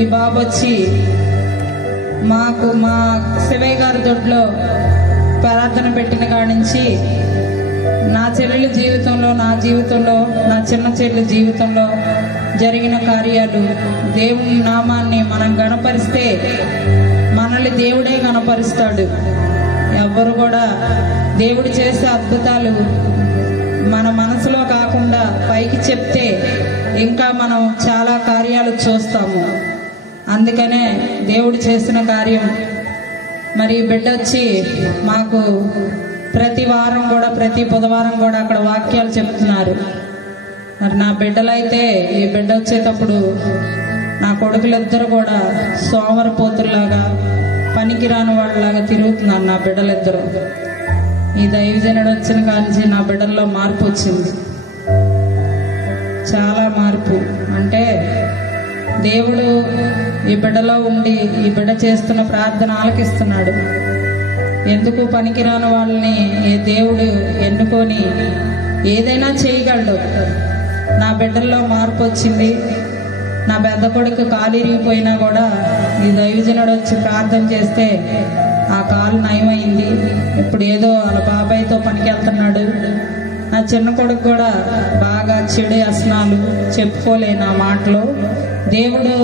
ఈ బాబు వచ్చి మాకు మా శివయ్య గారి దొడ్లో ప్రార్థన పెట్టిన కాడి నుంచి నా చెల్లెల జీవితంలో, నా జీవితంలో, నా చిన్న చెల్లెల జీవితంలో జరిగిన కార్యాలు, దేవుని నామాన్ని మనం గణపరిస్తే మనల్ని దేవుడే గణపరుస్తాడు. ఎవ్వరు కూడా దేవుడు చేసే అద్భుతాలు మన మనసులో కాకుండా పైకి చెప్తే ఇంకా మనం చాలా కార్యాలు చూస్తాము. అందుకనే దేవుడు చేసిన కార్యం. మరి బిడ్డ వచ్చి మాకు ప్రతి వారం కూడా, ప్రతి బుధవారం కూడా అక్కడ వాక్యాలు చెప్తున్నారు. మరి నా బిడ్డలైతే ఈ బిడ్డ వచ్చేటప్పుడు నా కొడుకులిద్దరు కూడా సోమరపోతుల్లాగా, పనికిరాని వాళ్ళలాగా తిరుగుతున్నారు నా బిడ్డలిద్దరు. ఈ దైవజనుడు వచ్చిన కాంచి నా బిడ్డల్లో మార్పు వచ్చింది, చాలా మార్పు. అంటే దేవుడు ఈ బిడ్డలో ఉండి ఈ బిడ్డ చేస్తున్న ప్రార్థన ఆలకిస్తున్నాడు. ఎందుకు పనికిరాని వాళ్ళని దేవుడు ఎన్నుకొని ఏదైనా చేయగలడు. నా బిడ్డల్లో మార్పు వచ్చింది. నా పెద్ద కొడుకు కాలు ఇరిగిపోయినా కూడా ఈ దైవజనుడు వచ్చి ప్రార్థన చేస్తే ఆ కాలు నయమైంది. ఇప్పుడు ఏదో వాళ్ళ బాబాయ్తో పనికి వెళ్తున్నాడు. నా చిన్న కొడుకు కూడా బాగా చెడు వ్యసనాలు, చెప్పుకోలేను ఆ మాటలు. దేవుడు